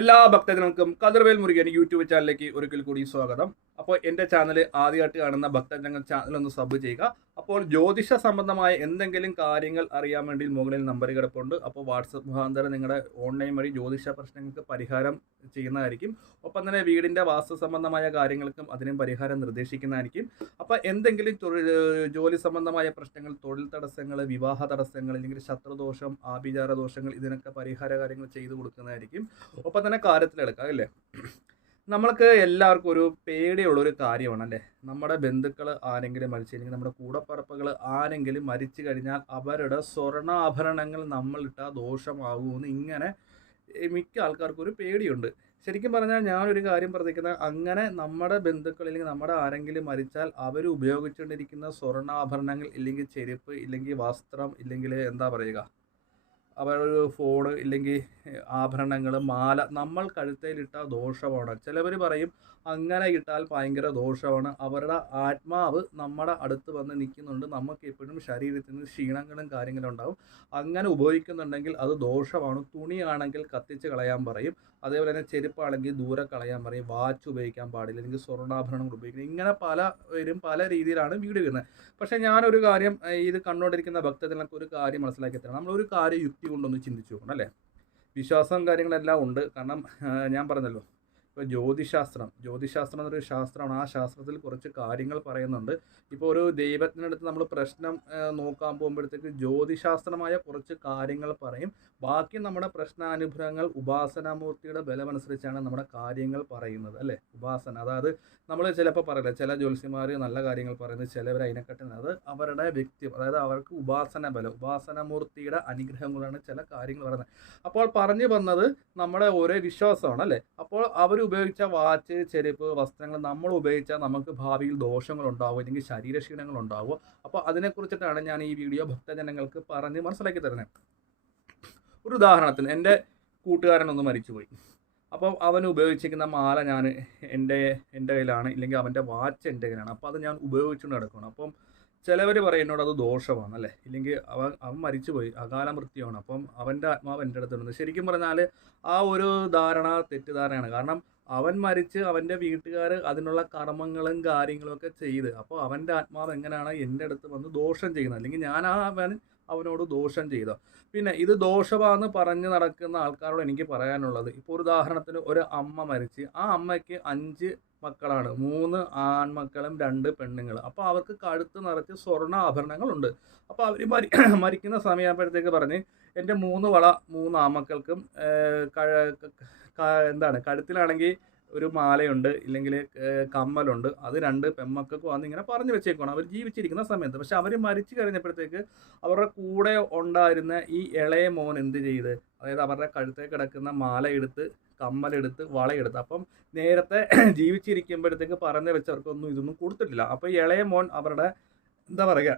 എല്ലാ ഭക്തജനങ്ങൾക്കും കതിർവേൽ മുരുകൻ യൂട്യൂബ് ചാനലിലേക്ക് ഒരിക്കൽ കൂടി സ്വാഗതം. അപ്പോൾ എന്റെ ചാനൽ ആദ്യമായിട്ട് കാണുന്ന ഭക്തജങ്ങൾ ചാനൽ ഒന്ന് സബ് ചെയ്യുക. അപ്പോൾ ജ്യോതിഷ സംബന്ധമായ എന്തെങ്കിലും കാര്യങ്ങൾ അറിയാൻ വേണ്ടി മുകളിൽ നമ്പർ കിടപ്പുണ്ട്. അപ്പോൾ വാട്സപ്പ് മുഖാന്തരം നിങ്ങളുടെ ഓൺലൈൻ വഴി ജ്യോതിഷ പ്രശ്നങ്ങൾക്ക് പരിഹാരം ചെയ്യുന്നതായിരിക്കും. ഒപ്പം തന്നെ വീടിന്റെ വാസ്തു സംബന്ധമായ കാര്യങ്ങൾക്കും അതിനും പരിഹാരം നിർദ്ദേശിക്കുന്നതായിരിക്കും. അപ്പോൾ എന്തെങ്കിലും ജോലി സംബന്ധമായ പ്രശ്നങ്ങൾ തൊഴിൽ തടസ്സങ്ങൾ വിവാഹ തടസ്സങ്ങൾ അല്ലെങ്കിൽ ശത്രുദോഷം ആഭിചാര ദോഷങ്ങൾ ഇതിനൊക്കെ പരിഹാര കാര്യങ്ങൾ ചെയ്തു കൊടുക്കുന്നതായിരിക്കും. ഒപ്പം തന്നെ കാര്യത്തിലെടുക്കാം അല്ലേ? നമ്മൾക്ക് എല്ലാവർക്കും ഒരു പേടിയുള്ള ഒരു കാര്യമാണ് അല്ലേ നമ്മുടെ ബന്ധുക്കൾ ആരെങ്കിലും മരിച്ചു അല്ലെങ്കിൽ നമ്മുടെ കൂടപ്പറപ്പുകൾ ആരെങ്കിലും മരിച്ചു കഴിഞ്ഞാൽ അവരുടെ സ്വർണാഭരണങ്ങൾ നമ്മളിട്ട ദോഷമാകുമെന്ന് ഇങ്ങനെ മിക്ക ആൾക്കാർക്കും ഒരു പേടിയുണ്ട്. ശരിക്കും പറഞ്ഞാൽ ഞാനൊരു കാര്യം പ്രതിക്കുന്നത് അങ്ങനെ നമ്മുടെ ബന്ധുക്കൾ അല്ലെങ്കിൽ നമ്മുടെ ആരെങ്കിലും മരിച്ചാൽ അവർ ഉപയോഗിച്ചുകൊണ്ടിരിക്കുന്ന സ്വർണാഭരണങ്ങൾ ഇല്ലെങ്കിൽ ചെരുപ്പ് ഇല്ലെങ്കിൽ വസ്ത്രം ഇല്ലെങ്കിൽ എന്താ പറയുക? അവരൊരു ഫോണ് ഇല്ലെങ്കിൽ ആഭരണങ്ങൾ മാല നമ്മൾ കഴുത്തേലിട്ട ദോഷമാണ്. ചിലവർ പറയും അങ്ങനെ ഇട്ടാൽ ഭയങ്കര ദോഷമാണ്. അവരുടെ ആത്മാവ് നമ്മുടെ അടുത്ത് വന്ന് നിൽക്കുന്നുണ്ട് നമുക്ക് എപ്പോഴും ശരീരത്തിന് ക്ഷീണങ്ങളും കാര്യങ്ങളും ഉണ്ടാവും. അങ്ങനെ ഉപയോഗിക്കുന്നുണ്ടെങ്കിൽ അത് ദോഷമാണ്. തുണിയാണെങ്കിൽ കത്തിച്ച് കളയാൻ പറയും. അതേപോലെ തന്നെ ചെരുപ്പാണെങ്കിൽ ദൂരെ കളയാൻ പറയും. വാച്ച് ഉപയോഗിക്കാൻ പാടില്ല. അല്ലെങ്കിൽ സ്വർണാഭരണങ്ങൾ ഉപയോഗിക്കണം. ഇങ്ങനെ പല പേരും പല രീതിയിലാണ് വീഡിയോ വരുന്നത്. പക്ഷേ ഞാനൊരു കാര്യം ഇത് കണ്ടുകൊണ്ടിരിക്കുന്ന ഭക്തജനങ്ങൾക്ക് ഒരു കാര്യം മനസ്സിലാക്കി തരാം നമ്മളൊരു കാര്യം യുക്തി കൊണ്ടൊന്ന് ചിന്തിച്ചു നോക്കണം അല്ലേ വിശ്വാസം കാര്യങ്ങളെല്ലാം ഉണ്ട്. കാരണം ഞാൻ പറഞ്ഞല്ലോ ഇപ്പോൾ ജ്യോതിശാസ്ത്രം ജ്യോതിശാസ്ത്രം എന്നൊരു ശാസ്ത്രമാണ്. ആ ശാസ്ത്രത്തിൽ കുറച്ച് കാര്യങ്ങൾ പറയുന്നുണ്ട്. ഇപ്പോൾ ഒരു ദൈവത്തിനടുത്ത് നമ്മൾ പ്രശ്നം നോക്കാൻ പോകുമ്പോഴത്തേക്ക് ജ്യോതിശാസ്ത്രമായ കുറച്ച് കാര്യങ്ങൾ പറയും. ബാക്കി നമ്മുടെ പ്രശ്നാനുഭവങ്ങൾ ഉപാസനാമൂർത്തിയുടെ ബലമനുസരിച്ചാണ് നമ്മുടെ കാര്യങ്ങൾ പറയുന്നത് അല്ലേ? ഉപാസന. അതായത് നമ്മൾ ചിലപ്പോൾ പറയില്ല ചില ജ്യോത്സ്യന്മാർ നല്ല കാര്യങ്ങൾ പറയുന്നത് ചിലവർ അതിനെക്കാട്ടി അത് അവരുടെ വ്യക്തി അതായത് അവർക്ക് ഉപാസന ബലം ഉപാസനമൂർത്തിയുടെ അനുഗ്രഹങ്ങളാണ് ചില കാര്യങ്ങൾ പറയുന്നത്. അപ്പോൾ പറഞ്ഞു വന്നത് നമ്മുടെ ഒരേ വിശ്വാസമാണ് അല്ലേ? അപ്പോൾ അവർ ഉപയോഗിച്ച വാച്ച് ചെരുപ്പ് വസ്ത്രങ്ങൾ നമ്മൾ ഉപയോഗിച്ചാൽ നമുക്ക് ഭാവിയിൽ ദോഷങ്ങൾ ഉണ്ടാവുമോ അല്ലെങ്കിൽ ശരീരക്ഷീണങ്ങൾ ഉണ്ടാവുമോ അപ്പോൾ അതിനെക്കുറിച്ചിട്ടാണ് ഞാൻ ഈ വീഡിയോ ഭക്തജനങ്ങൾക്ക് പറഞ്ഞ് മനസ്സിലാക്കി തരുന്നത്. ഒരു ഉദാഹരണത്തിന് എന്റെ കൂട്ടുകാരനൊന്ന് മരിച്ചുപോയി. അപ്പം അവൻ ഉപയോഗിച്ചിരിക്കുന്ന മാല ഞാൻ എന്റെ എന്റെ കയ്യിലാണ് ഇല്ലെങ്കിൽ അവന്റെ വാച്ച് എന്റെ കയ്യിലാണ്. അപ്പോൾ അത് ഞാൻ ഉപയോഗിച്ചുകൊണ്ട് നടക്കണം അപ്പം ചിലവർ പറയുന്നോട് അത് ദോഷമാണ് അല്ലേ? ഇല്ലെങ്കിൽ അവൻ അവൻ മരിച്ചുപോയി അകാല മൃത്യുവാണ്. അപ്പം അവന്റെ ആത്മാവ് എന്റെ അടുത്തുണ്ട്. ശരിക്കും പറഞ്ഞാൽ ആ ഒരു ധാരണ തെറ്റിദ്ധാരണയാണ്. കാരണം അവൻ മരിച്ച് അവന്റെ വീട്ടുകാർ അതിനുള്ള കർമ്മങ്ങളും കാര്യങ്ങളും ഒക്കെ ചെയ്ത്. അപ്പോൾ അവന്റെ ആത്മാവ് എങ്ങനെയാണ്? എന്റെ അടുത്ത് വന്ന് ദോഷം ചെയ്യുന്നത്. അല്ലെങ്കിൽ ഞാൻ ആ അവൻ അവനോട് ദോഷം ചെയ്തോ? പിന്നെ ഇത് ദോഷമാണെന്ന് പറഞ്ഞ് നടക്കുന്ന ആൾക്കാരോട് എനിക്ക് പറയാനുള്ളത്. ഇപ്പോൾ ഒരു ഉദാഹരണത്തിന് ഒരു അമ്മ മരിച്ച്. ആ അമ്മയ്ക്ക് അഞ്ച് മക്കളാണ്. മൂന്ന് ആൺമക്കളും രണ്ട് പെണ്ണുങ്ങളും. അപ്പോൾ അവർക്ക് കഴുത്ത് നിറച്ച് സ്വർണ ആഭരണങ്ങളുണ്ട്. അപ്പോൾ അവർ മരി മരിക്കുന്ന സമയമാകുമ്പോഴത്തേക്ക് പറഞ്ഞ് എന്റെ മൂന്ന് വള മൂന്ന് ആമക്കൾക്കും എന്താണ് കഴുത്തിലാണെങ്കിൽ ഒരു മാലയുണ്ട് ഇല്ലെങ്കിൽ കമ്മലുണ്ട് അത് രണ്ട് പെമ്മക്കൾക്കും വന്ന് ഇങ്ങനെ പറഞ്ഞു വെച്ചേക്കണം അവർ ജീവിച്ചിരിക്കുന്ന സമയത്ത്. പക്ഷെ അവർ മരിച്ചു കഴിഞ്ഞപ്പോഴത്തേക്ക് അവരുടെ കൂടെ ഉണ്ടായിരുന്ന ഈ ഇളയ മോൻ എന്ത് ചെയ്ത്? അതായത് അവരുടെ കഴുത്തേ കിടക്കുന്ന മാല എടുത്ത് കമ്മലെടുത്ത് വളയെടുത്ത് അപ്പം നേരത്തെ ജീവിച്ചിരിക്കുമ്പോഴത്തേക്ക് പറഞ്ഞു വെച്ചവർക്കൊന്നും ഇതൊന്നും കൊടുത്തിട്ടില്ല. അപ്പോൾ ഇളയ മോൻ അവരുടെ എന്താ പറയുക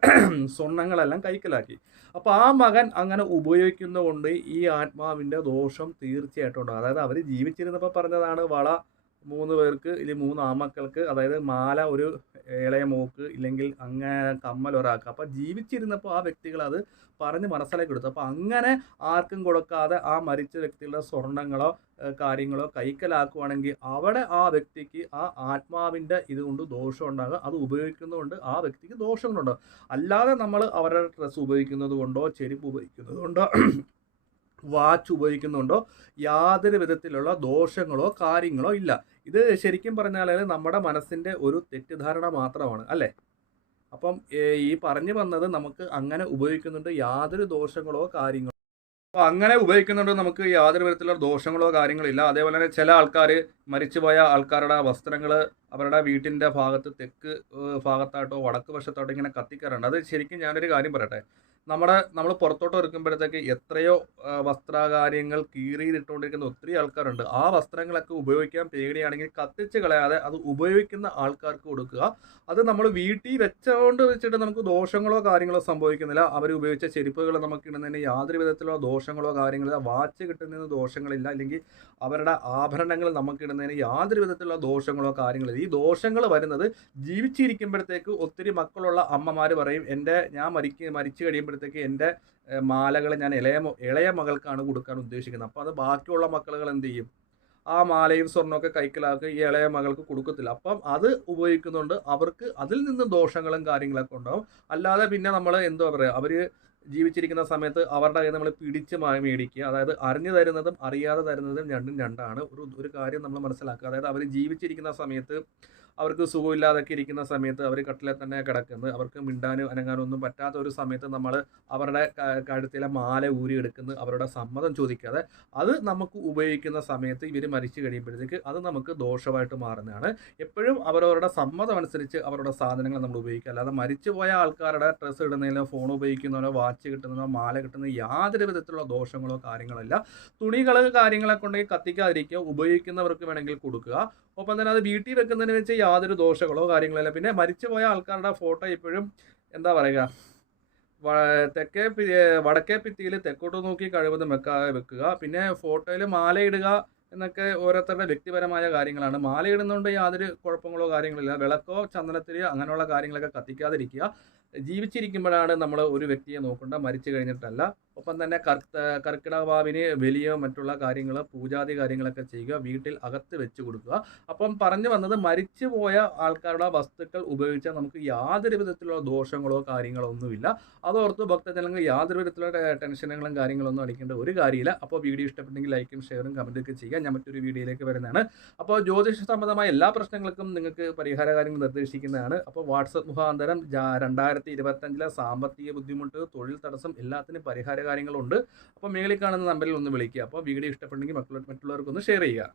സ്വർണങ്ങളെല്ലാം കൈക്കലാക്കി. അപ്പോൾ ആ മകൻ അങ്ങനെ ഉപയോഗിക്കുന്നതുകൊണ്ട് ഈ ആത്മാവിന്റെ ദോഷം തീർച്ചയായിട്ടും ഉണ്ടാകും. അതായത് അവർ ജീവിച്ചിരുന്നപ്പോൾ പറഞ്ഞതാണ് വള മൂന്ന് പേർക്ക് ഇല്ലെങ്കിൽ മൂന്ന് ആമക്കൾക്ക് അതായത് മാല ഒരു ഇളയ മോക്ക് ഇല്ലെങ്കിൽ അങ്ങനെ കമ്മൽ ഒരാൾക്ക്. അപ്പോൾ ജീവിച്ചിരുന്നപ്പോൾ ആ വ്യക്തികൾ അത് പറഞ്ഞ് മനസ്സിലാക്കി കൊടുത്തു. അപ്പോൾ അങ്ങനെ ആർക്കും കൊടുക്കാതെ ആ മരിച്ച വ്യക്തികളുടെ സ്വർണങ്ങളോ കാര്യങ്ങളോ കൈക്കലാക്കുവാണെങ്കിൽ അവിടെ ആ വ്യക്തിക്ക് ആ ആത്മാവിന്റെ ഇതുകൊണ്ട് ദോഷം ഉണ്ടാകുക അത് ഉപയോഗിക്കുന്നതുകൊണ്ട് ആ വ്യക്തിക്ക് ദോഷങ്ങളുണ്ടാകും. അല്ലാതെ നമ്മൾ അവരുടെ ഡ്രസ്സ് ഉപയോഗിക്കുന്നത് കൊണ്ടോ ചെരുപ്പ് ഉപയോഗിക്കുന്നത് കൊണ്ടോ വാച്ച് ഉപയോഗിക്കുന്നുണ്ടോ? യാതൊരു വിധത്തിലുള്ള ദോഷങ്ങളോ കാര്യങ്ങളോ ഇല്ല. ഇത് ശരിക്കും പറഞ്ഞാൽ നമ്മുടെ മനസ്സിന്റെ ഒരു തെറ്റിദ്ധാരണ മാത്രമാണ് അല്ലേ? അപ്പം ഈ പറഞ്ഞു വന്നത് നമുക്ക് അങ്ങനെ ഉപയോഗിക്കുന്നുണ്ട് യാതൊരു ദോഷങ്ങളോ കാര്യങ്ങളോ. അപ്പോൾ അങ്ങനെ ഉപയോഗിക്കുന്നുണ്ട് നമുക്ക് യാതൊരു വിധത്തിലുള്ള ദോഷങ്ങളോ കാര്യങ്ങളോ ഇല്ല. അതേപോലെ തന്നെ ചില ആൾക്കാർ മരിച്ചുപോയ ആൾക്കാരുടെ വസ്ത്രങ്ങൾ അവരുടെ വീട്ടിന്റെ ഭാഗത്ത് തെക്ക് ഭാഗത്തായിട്ടോ വടക്ക് വശത്തായിട്ടോ ഇങ്ങനെ കത്തിക്കാറുണ്ട്. അത് ശരിക്കും ഞാനൊരു കാര്യം പറയട്ടെ. നമ്മുടെ നമ്മൾ പുറത്തോട്ട് ഇറക്കുമ്പോഴത്തേക്ക് എത്രയോ വസ്ത്രകാര്യങ്ങൾ കീറിയിട്ടുകൊണ്ടിരിക്കുന്ന ഒത്തിരി ആൾക്കാരുണ്ട്. ആ വസ്ത്രങ്ങളൊക്കെ ഉപയോഗിക്കാൻ പേടിയാണെങ്കിൽ കത്തിച്ച് കളയാതെ അത് ഉപയോഗിക്കുന്ന ആൾക്കാർക്ക് കൊടുക്കുക. അത് നമ്മൾ വീട്ടിൽ വെച്ചുകൊണ്ട് വെച്ചിട്ട് നമുക്ക് ദോഷങ്ങളോ കാര്യങ്ങളോ സംഭവിക്കുന്നില്ല. അവർ ഉപയോഗിച്ച ചെരുപ്പുകൾ നമുക്ക് ഇടുന്നതിന് യാതൊരു വിധത്തിലുള്ള ദോഷങ്ങളോ കാര്യങ്ങളോ വാച്ച് കിട്ടുന്നതിന് ദോഷങ്ങളില്ല. അല്ലെങ്കിൽ അവരുടെ ആഭരണങ്ങൾ നമുക്ക് ഇടുന്നതിന് യാതൊരു വിധത്തിലുള്ള ദോഷങ്ങളോ കാര്യങ്ങളോ ഈ ദോഷങ്ങൾ വരുന്നത് ജീവിച്ചിരിക്കുമ്പോഴത്തേക്ക് ഒത്തിരി മക്കളുള്ള അമ്മമാർ പറയും എന്റെ ഞാൻ മരിക്ക മരിച്ചു കഴിയുമ്പോഴത്തേക്ക് എന്റെ മാലകൾ ഞാൻ ഇളയ ഇളയ മകൾക്കാണ് കൊടുക്കാൻ ഉദ്ദേശിക്കുന്നത്. അപ്പോൾ അത് ബാക്കിയുള്ള മക്കളുകൾ എന്ത് ചെയ്യും? ആ മാലയും സ്വർണമൊക്കെ കൈക്കലാക്കി ഈ ഇളയ മകൾക്ക് കൊടുക്കത്തില്ല. അപ്പം അത് ഉപയോഗിക്കുന്നുണ്ട് അവർക്ക് അതിൽ നിന്ന് ദോഷങ്ങളും കാര്യങ്ങളൊക്കെ ഉണ്ടാവും. അല്ലാതെ പിന്നെ നമ്മൾ എന്തോ പറയുക അവർ ജീവിച്ചിരിക്കുന്ന സമയത്ത് അവരുടെ കയ്യിൽ നമ്മൾ പിടിച്ച് മേടിക്കുക. അതായത് അറിഞ്ഞു തരുന്നതും അറിയാതെ തരുന്നതും രണ്ടും രണ്ടാണ്. ഒരു ഒരു കാര്യം നമ്മൾ മനസ്സിലാക്കുക. അതായത് അവർ ജീവിച്ചിരിക്കുന്ന സമയത്ത് അവർക്ക് സുഖമില്ലാതൊക്കെ ഇരിക്കുന്ന സമയത്ത് അവർ കട്ടിലെ തന്നെ കിടക്കുന്നത്. അവർക്ക് മിണ്ടാനും അനങ്ങാനും ഒന്നും പറ്റാത്ത ഒരു സമയത്ത് നമ്മൾ അവരുടെ കഴുത്തിലെ മാല ഊരി എടുക്കുന്നത് അവരുടെ സമ്മതം ചോദിക്കാതെ അത് നമുക്ക് ഉപയോഗിക്കുന്ന സമയത്ത് ഇവർ മരിച്ചു കഴിയുമ്പോഴത്തേക്ക് അത് നമുക്ക് ദോഷമായിട്ട് മാറുന്നതാണ്. എപ്പോഴും അവരവരുടെ സമ്മതം അനുസരിച്ച് അവരുടെ സാധനങ്ങൾ നമ്മൾ ഉപയോഗിക്കുക. അല്ലാതെ മരിച്ചുപോയ ആൾക്കാരുടെ ഡ്രസ്സ് ഇടുന്നതിനോ ഫോൺ ഉപയോഗിക്കുന്നതിനോ വാച്ച് കിട്ടുന്നതിനോ മാല കിട്ടുന്ന യാതൊരു വിധത്തിലുള്ള ദോഷങ്ങളോ കാര്യങ്ങളല്ല. തുണികൾ കാര്യങ്ങളെ കൊണ്ടെങ്കിൽ കത്തിക്കാതിരിക്കുക. ഉപയോഗിക്കുന്നവർക്ക് വേണമെങ്കിൽ കൊടുക്കുക. ഒപ്പം തന്നെ അത് വീട്ടിൽ വെക്കുന്നതിന് വെച്ച് യാതൊരു ദോഷങ്ങളോ കാര്യങ്ങളോ ഇല്ല പിന്നെ മരിച്ചുപോയ ആൾക്കാരുടെ ഫോട്ടോ ഇപ്പോഴും എന്താ പറയുക? തെക്കേ വടക്കേ ഭിത്തിയിൽ തെക്കോട്ട് നോക്കി കഴിവതും വെക്കാ വെക്കുക. പിന്നെ ഫോട്ടോയിൽ മാലയിടുക എന്നൊക്കെ ഓരോരുത്തരുടെ വ്യക്തിപരമായ കാര്യങ്ങളാണ്. മാലയിടുന്നതുകൊണ്ട് യാതൊരു കുഴപ്പങ്ങളോ കാര്യങ്ങളില്ല. വിളക്കോ ചന്ദനത്തിരിയോ അങ്ങനെയുള്ള കാര്യങ്ങളൊക്കെ കത്തിക്കാതിരിക്കുക. ജീവിച്ചിരിക്കുമ്പോഴാണ് നമ്മൾ ഒരു വ്യക്തിയെ നോക്കേണ്ട. മരിച്ചു കഴിഞ്ഞിട്ടല്ല. ഒപ്പം തന്നെ കർ കർക്കിടകവാവിന് വലിയ മറ്റുള്ള കാര്യങ്ങൾ പൂജാതി കാര്യങ്ങളൊക്കെ ചെയ്യുക വീട്ടിൽ അകത്ത് വെച്ച് കൊടുക്കുക. അപ്പം പറഞ്ഞു വന്നത് മരിച്ചു പോയ ആൾക്കാരുടെ വസ്തുക്കൾ ഉപയോഗിച്ചാൽ നമുക്ക് യാതൊരു വിധത്തിലുള്ള ദോഷങ്ങളോ കാര്യങ്ങളോ ഒന്നുമില്ല. അതോർത്ത് ഭക്തജനങ്ങൾ യാതൊരു വിധത്തിലുള്ള ടെൻഷനുകളും കാര്യങ്ങളൊന്നും അടിക്കേണ്ട ഒരു കാര്യമില്ല. അപ്പോൾ വീഡിയോ ഇഷ്ടപ്പെട്ടെങ്കിൽ ലൈക്കും ഷെയറും കമന്റൊക്കെ ചെയ്യുക. ഞാൻ മറ്റൊരു വീഡിയോയിലേക്ക് വരുന്നതാണ്. അപ്പോൾ ജ്യോതിഷ സംബന്ധമായ എല്ലാ പ്രശ്നങ്ങൾക്കും നിങ്ങൾക്ക് പരിഹാര കാര്യങ്ങൾ നിർദ്ദേശിക്കുന്നതാണ്. അപ്പോൾ വാട്സപ്പ് മുഖാന്തരം രണ്ടായിരത്തി ഇരുപത്തഞ്ചിലെ സാമ്പത്തിക ബുദ്ധിമുട്ട് തൊഴിൽ തടസ്സം എല്ലാത്തിനും പരിഹാര കാര്യങ്ങളുണ്ട്. അപ്പോൾ മേളിൽ കാണുന്ന നമ്പറിൽ ഒന്ന് വിളിക്കുക. അപ്പോൾ വീഡിയോ ഇഷ്ടപ്പെട്ടെങ്കിൽ മറ്റുള്ള മറ്റുള്ളവർക്കൊന്ന് ഷെയർ ചെയ്യുക.